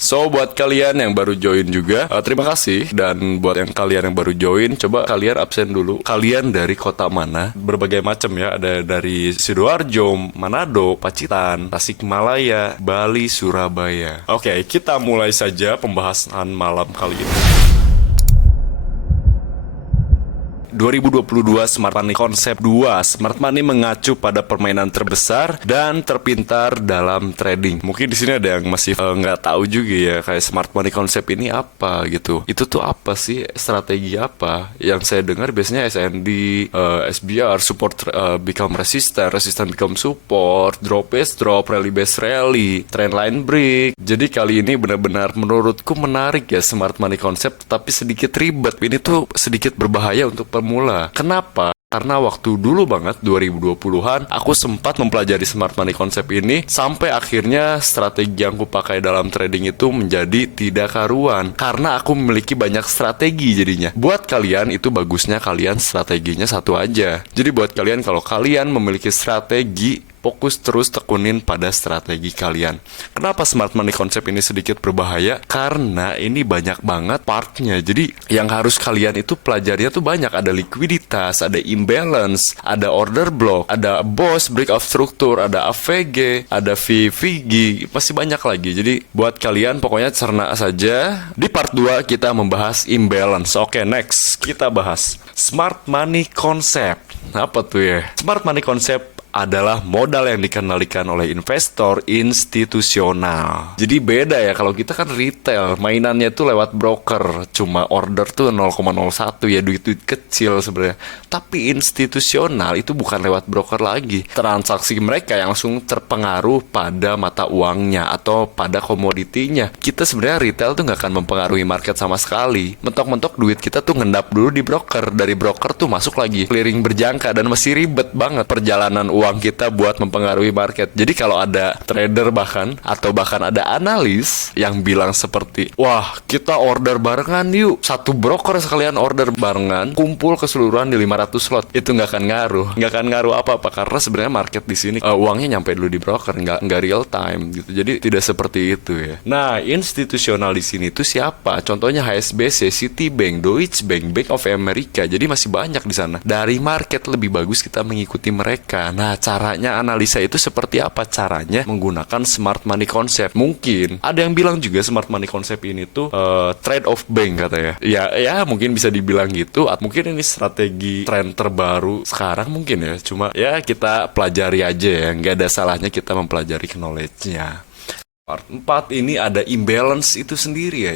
So buat kalian yang baru join juga, terima kasih. Dan buat yang kalian yang baru join, coba kalian absen dulu. Kalian dari kota mana? Berbagai macam ya, ada dari Sidoarjo, Manado, Pacitan, Tasikmalaya, Bali, Surabaya. Oke, kita mulai saja pembahasan malam kali ini. 2022 Smart Money Konsep 2. Smart Money mengacu pada permainan terbesar dan terpintar dalam trading. Mungkin di sini ada yang masih nggak tahu juga ya, kayak Smart Money Konsep ini apa gitu. Itu tuh apa sih? Strategi apa? Yang saya dengar biasanya SND, SBR, support become resistant, resistant become support, drop base drop, rally base rally, trendline break. Jadi kali ini benar-benar menurutku menarik ya Smart Money Konsep, tapi sedikit ribet. Ini tuh sedikit berbahaya untuk pemula. Kenapa? Karena waktu dulu banget 2020-an aku sempat mempelajari Smart Money Konsep ini sampai akhirnya strategi yang aku pakai dalam trading itu menjadi tidak karuan karena aku memiliki banyak strategi jadinya. Buat kalian itu bagusnya kalian strateginya satu aja. Jadi buat kalian kalau kalian memiliki strategi, fokus terus tekunin pada strategi kalian. Kenapa Smart Money Konsep ini sedikit berbahaya? Karena ini banyak banget partnya. Jadi yang harus kalian itu pelajarinya tuh banyak. Ada likuiditas, ada imbalance, ada order block, ada BOS, break of structure, ada AVG, ada VVG, masih banyak lagi. Jadi buat kalian pokoknya cerna saja. Di part 2 kita membahas imbalance. Oke, next kita bahas Smart Money Concept. Apa tuh ya? Smart Money Concept adalah modal yang dikendalikan oleh investor institusional. Jadi beda ya, kalau kita kan retail, mainannya tuh lewat broker, cuma order tuh 0,01 ya, duit-duit kecil sebenarnya. Tapi institusional itu bukan lewat broker lagi. Transaksi mereka yang langsung terpengaruh pada mata uangnya atau pada komoditinya. Kita sebenarnya retail tuh nggak akan mempengaruhi market sama sekali. Mentok-mentok duit kita tuh ngendap dulu di broker, dari broker tuh masuk lagi clearing berjangka, dan masih ribet banget perjalanan uang kita buat mempengaruhi market. Jadi kalau ada trader bahkan ada analis yang bilang seperti, wah kita order barengan yuk, satu broker sekalian order barengan, kumpul keseluruhan di 500 slot, itu nggak akan ngaruh apa-apa karena sebenarnya market di sini uangnya nyampe dulu di broker, nggak real time gitu. Jadi tidak seperti itu ya. Nah, institusional di sini tuh siapa? Contohnya HSBC, Citibank, Deutsche Bank, Bank of America. Jadi masih banyak di sana. Dari market lebih bagus kita mengikuti mereka. Nah, caranya analisa itu seperti apa? Caranya menggunakan Smart Money Concept. Mungkin ada yang bilang juga Smart Money Concept ini tuh trade of bank katanya. Ya mungkin bisa dibilang gitu. Mungkin ini strategi tren terbaru sekarang mungkin ya. Cuma ya kita pelajari aja ya. Nggak ada salahnya kita mempelajari knowledge-nya. Part 4 ini ada imbalance itu sendiri ya.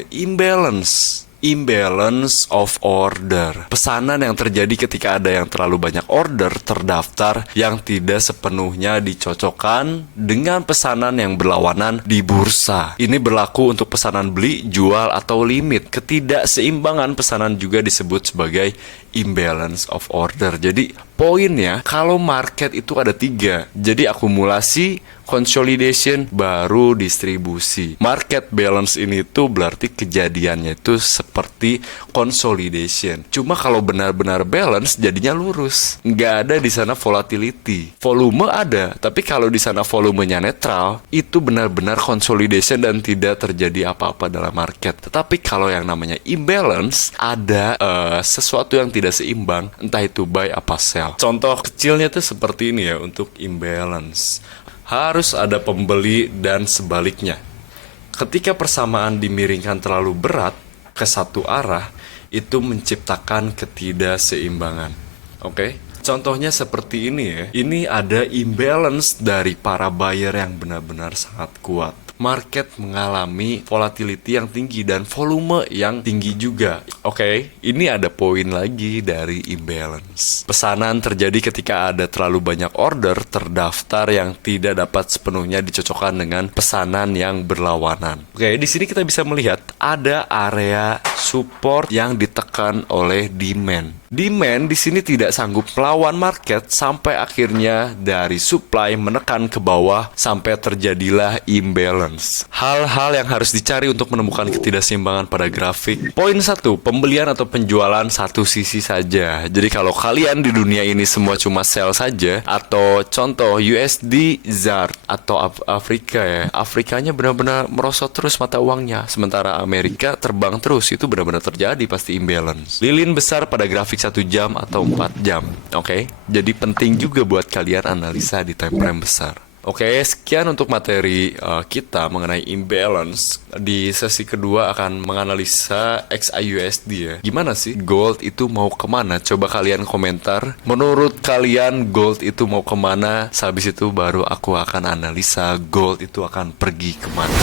Imbalance of order. Pesanan yang terjadi ketika ada yang terlalu banyak order terdaftar yang tidak sepenuhnya dicocokkan dengan pesanan yang berlawanan di bursa. Ini berlaku untuk pesanan beli, jual, atau limit. Ketidakseimbangan pesanan juga disebut sebagai imbalance of order. Jadi poinnya, kalau market itu ada 3. Jadi akumulasi, consolidation, baru distribusi. Market balance ini tuh berarti kejadiannya itu seperti consolidation. Cuma kalau benar-benar balance jadinya lurus. Nggak ada di sana volatility. Volume ada, tapi kalau di sana volumenya netral, itu benar-benar consolidation dan tidak terjadi apa-apa dalam market. Tetapi kalau yang namanya imbalance, ada sesuatu yang tidak seimbang, entah itu buy apa sell. Contoh kecilnya tuh seperti ini ya untuk imbalance. Harus ada pembeli dan sebaliknya. Ketika persamaan dimiringkan terlalu berat ke satu arah, itu menciptakan ketidakseimbangan. Oke? Contohnya seperti ini ya. Ini ada imbalance dari para buyer yang benar-benar sangat kuat. Market mengalami volatility yang tinggi dan volume yang tinggi juga. Oke, ini ada poin lagi dari imbalance. Pesanan terjadi ketika ada terlalu banyak order terdaftar yang tidak dapat sepenuhnya dicocokkan dengan pesanan yang berlawanan. Oke, di sini kita bisa melihat ada area support yang ditekan oleh demand. Demand di sini tidak sanggup melawan market sampai akhirnya dari supply menekan ke bawah sampai terjadilah imbalance. imbalance. Hal-hal yang harus dicari untuk menemukan ketidakseimbangan pada grafik. Poin 1, pembelian atau penjualan satu sisi saja. Jadi kalau kalian di dunia ini semua cuma sell saja, atau contoh USD ZAR atau Afrika ya, Afrikanya benar-benar merosot terus mata uangnya, sementara Amerika terbang terus, itu benar-benar terjadi pasti imbalance. Lilin besar pada grafik 1 jam atau 4 jam. Oke, jadi penting juga buat kalian analisa di time frame besar. Oke, sekian untuk materi kita mengenai imbalance. Di sesi kedua akan menganalisa XAUSD ya. Gimana sih gold itu mau kemana? Coba kalian komentar. Menurut kalian gold itu mau kemana? Habis itu baru aku akan analisa gold itu akan pergi kemana.